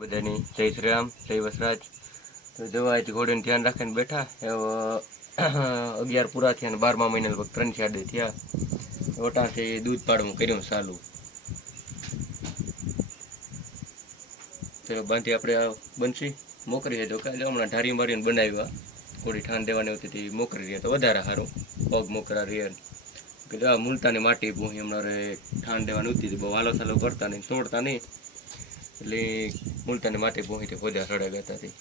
બધાની જય શ્રી રામ, જય વસરાજ. તો જોવા આજે ઘોડીને ધ્યાન રાખીને બેઠા. એવો 11 પૂરા થયા અને 12મા મહિના લગભગ 3-4 દી થયા. ઓટાથી દૂધ પાડવાનું કર્યું ચાલુ. ચલો બાંધી આપણે બનશી મોકરી તો કાલે હમણાં ઢારી મારીને બનાવ્યા. થોડી ઠાંડ દેવાની હતી તે મોકરી રહ્યા તો વધારે સારું. પગ મોકરા રહ્યા કે મુલતાની માટી પૂહી હમણાં ઠાંડ દેવાની હતી બહુ હાલો સાલો કરતા નહીં, તોડતા નહીં. એટલે મુલતાની માટી પહોંચી હોદ્યા સડે ગયા હતી.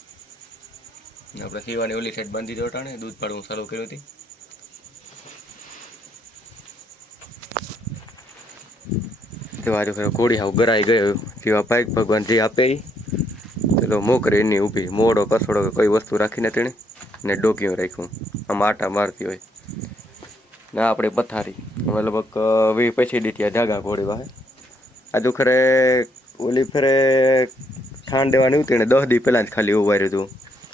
આપણે સીવાની ઓલી સાઈડ બાંધી દો ટાણે દૂધ પાડવું ચાલુ કર્યું હતી. તો આજે કોડી હાવ ગરાઈ ગયો જેવા પાઇક ભગવાન જે આપે તો મોકરી એની ઊભી મોડો કસોડો કોઈ વસ્તુ રાખીને તેણે ને ડોકીઓ રાખ્યું આમ આટા મારતી હોય ને આપણે પથારી હવે લગભગ 20-25 દી ત્યાં જાગા ઘોડી વાહે. આજુ ખરે ઓલી ફેરે ઠાંડ દેવાની હતી ને 10 દી પહેલાં જ ખાલી ઉવાર્યું હતું.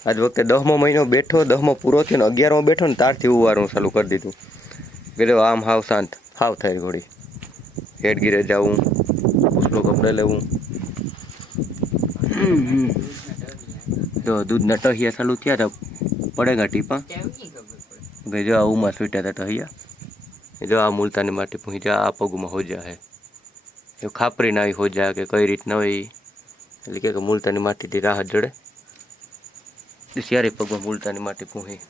આજ વખતે 10મો મહિનો બેઠો, 10મો પૂરો થયો ને 11મો બેઠો ને તારથી ઉવારવું ચાલુ કરી દીધું. કીધું આમ હાવ શાંત હાવ થાય ઘોડી. હેડગીરે જવું, ઉસલો કપડે લેવું. તો દૂધના ટહિયા ચાલુ થયા હતા પડેગા ટીપા ભાઈ. જો આ ઉમાં છૂટ્યા હતા ટહિયા. જો આ મુલતાની માટી પહોંચી આ પગમાં હોજા હે એ ખાપરી ના આવી હોજા કે કઈ રીતના હોય એટલે કે મુલતાની માટીથી રાહત જડે. ત્યારે પગમાં મુલતાની માટી પહોંચી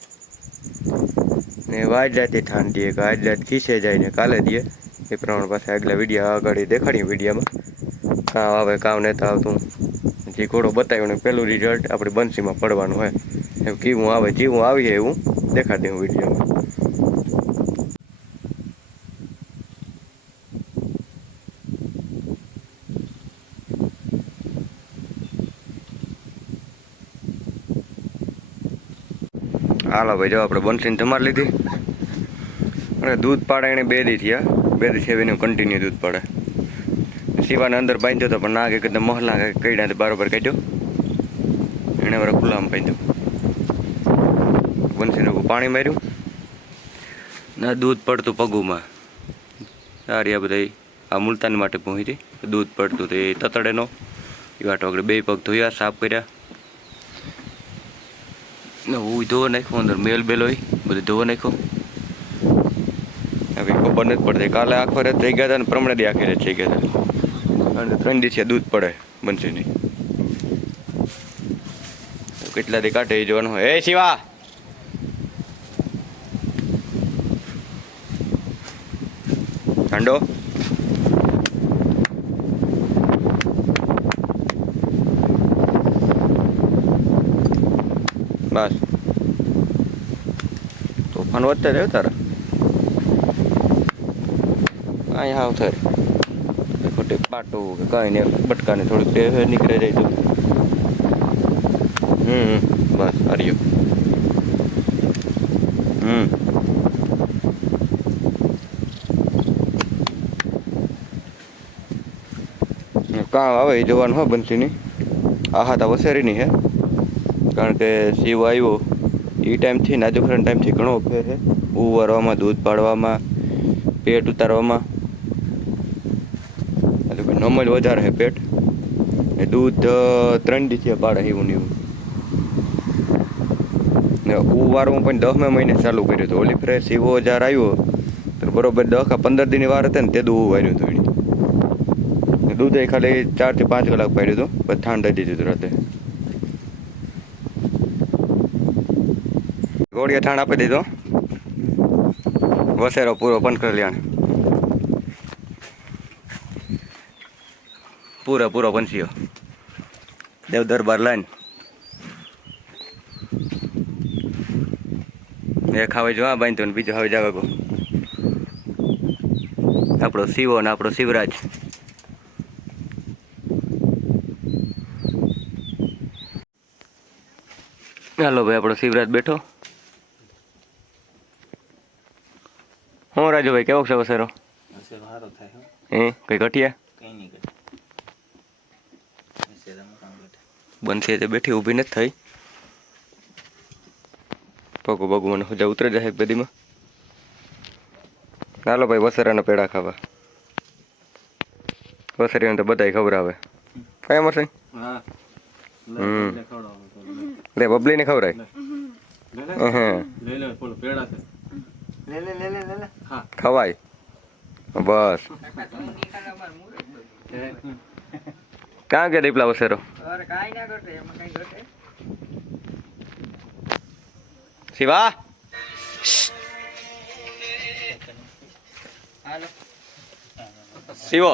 ને વાજ જાતી ઠાંડીએ કે આજ રાત ખીસે જાય ને કાલે દે એ પ્રમાણે પાસે આગલા વિડીયો આગળ દેખાડીએ. વિડીયોમાં કાં આવે કાં નહોતા આવતું. જે ઘોડો બતાવ્યો ને પહેલું રિઝલ્ટ આપણે બંસીમાં પડવાનું હોય એમ કેવું આવે જેવું આવીએ એવું દેખાડી દઉં વિડીયોમાં. હાલો ભાઈ જો આપણે બંસીને જમાડી લીધી અને દૂધ પાડે એને 2 દી થયા. 2 દી થયા એને કન્ટિન્યુ દૂધ પાડે. શિવાને અંદર બાંધ્યો હતો પણ ના કે કદા મહલા કઈડા બરાબર કાઢ્યો એને વરે ખુલ્લામાં બાંધ્યો. બંસીને પાણી માર્યું ના દૂધ પડતું પગુમાં સારી આ બધા આ મુલતાની માટે પહોંચી દૂધ પડતું તે તતડેનો એ વાટો આગળ 2 પગ ધોયા સાફ કર્યા ને હું ધોવા નાખ્યો. અંદર મેલ બેલ હોય બધું ધોવા નાખ્યો. હવે ખબર નથી પડતી કાલે આખો રાત થઈ ગયા હતા ને પ્રમાણે દી આખી રાત થઈ ગયા હતા. કારણ કે 3 દિવસે દૂધ પડે બનશે નહીં. કેટલા દી કાઢે એ જોવાનું હોય. એ શિવા હાંડો બસ તોફાન વધતા રહ્યો તારા અહીંયા હાવ થાય ખોટી પાટું કે કાંઈ ને બટકાને થોડુંક નીકળે જાય તું. બસ હરિયો. કાં આવે એ જોવાનું હોય બંસીની. આ હાથા વસેરીની હે કારણ કે શિવ આવ્યો એ ટાઈમથી નાજુખરાના ટાઈમથી ઘણો ફેર છે. ઉવારવામાં, દૂધ પાડવામાં, પેટ ઉતારવામાં. નમજ વધારે છે પેટ ને દૂધ 3 દિવસે પાડે એવું ને એવું. ને ઉવારવું પણ 10મા મહિને ચાલુ કર્યું હતું. ઓલી ફ્રેશ શિવો જ્યારે આવ્યો તો બરોબર 10 કે 15 દીની વાર હતી ને તે દૂધ ઉવાર્યું હતું. દૂધ એ ખાલી 4 થી 5 કલાક પાડ્યું હતું પછી ઠાંડ દઈ દીધું રાતે. ગોળિયા ઠાણ આપી દીધો. વસેરો પૂરો પણ કરી લ્યા પૂરો પંછીઓ દેવ દરબાર લાઈન એક હવે જોવા બાંધતો ને બીજો હવે જાગો આપણો શિવો ને આપણો શિવરાજ. હાલો ભાઈ આપણો શિવરાજ બેઠો. હું રાજુભાઈ કેવો છે વસેરો? કઈ ઘટ્યા બનશે તે બેઠી ઊભી નથી થઈ. પગું મને હજા ઉતરે જાય બધીમાં. હાલો ભાઈ વસેરાના પેડા ખાવા. વસેરીને તો બધાય ખવડાવે. કઈ મળશે? લે બબલી ને ખવરાય ખવાય બસ ક્યાં ગયા દીપલા વસેરો શિવા શિવો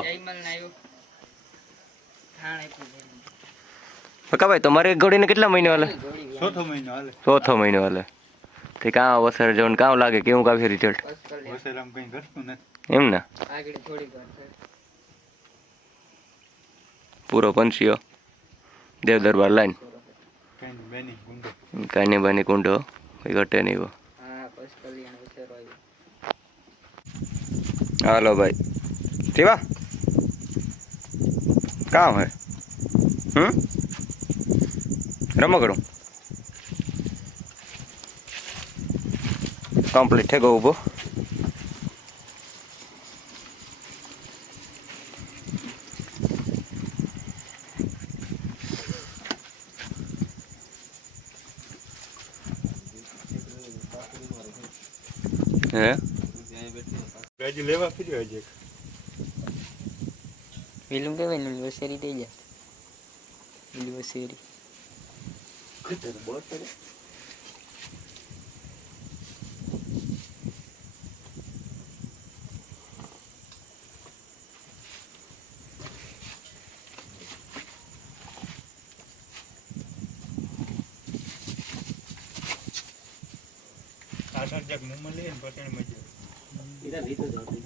ભાઈ તમારે ઘોડીને કેટલા મહિને હાલે? ચોથો મહિનો હાલે. તે કાં વસર જવાનું કામ લાગે કેવું કાવ્યું રિઝલ્ટ એમ ને પૂરો પંચીઓ દેવ દરબાર લાઈન કાને બાની કુંડો કોઈ ઘટે નહીં. હાલો ભાઈ શિવા કામ હે રમકડું કમ્પ્લીટ થઈ ગયો ઊભો. હે ગાજી લેવા ફર્યો આજે ફિલ્મ કેવાય ને વસેરી થઈ જાય પેલી વસેરી ખતર બોટ પડે જગ મું લે ને પછી મજા એરા લીધો જાતી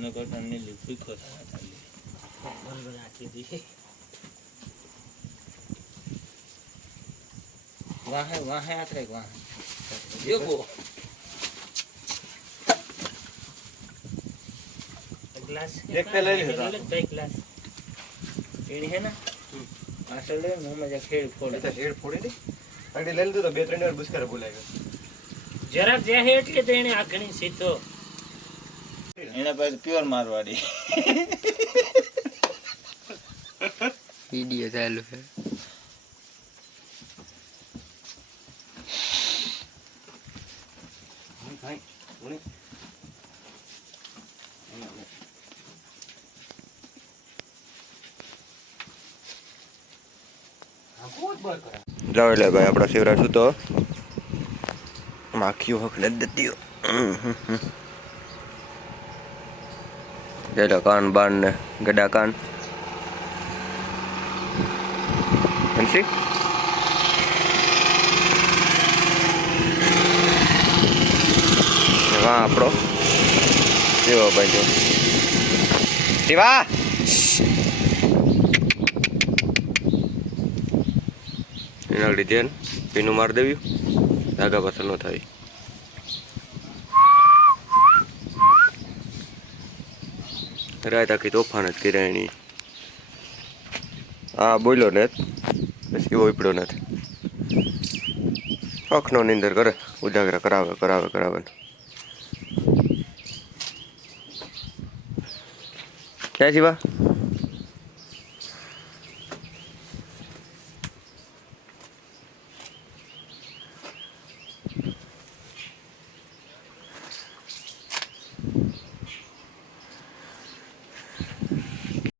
ન કરતા ને લે ફીખો થા ચાલી બરોબર આખી દી વાહે આત્રે વાહે દેખો ગ્લાસ દેખતે લઈ લે બે ગ્લાસ એની હે ને આસલ લે મું મજા ખેડ ફોડે તો ખેડ ફોડે દે આડી લઈ લીધું તો બે ત્રણ વાર બુસ્કર બોલાય ગયો જરા જે હે એટલે તો એને આગણી સીધો એને પાસે પ્યોર મારવાડી વિડિયો ચાલુ છે. જાવ એટલે ભાઈ આપણા શિવરાજ હતો માખીઓ હકલે દતીઓ જેલા કાન બાન ને ગડા કાન હંસી વાહ આપણો જેવો ભાઈ જો શિવા એના લીધે પીનું મારી દેવ્યું ધાગા પાછળ ન થાય. રાત આખી તોફાન જ કર્યા એની. હા બોલ્યો ને પછી ઓપડ્યો નથી અખનો નિંદર કરે ઉજાગરા કરાવે કરાવે કરાવે ક્યાં શિવા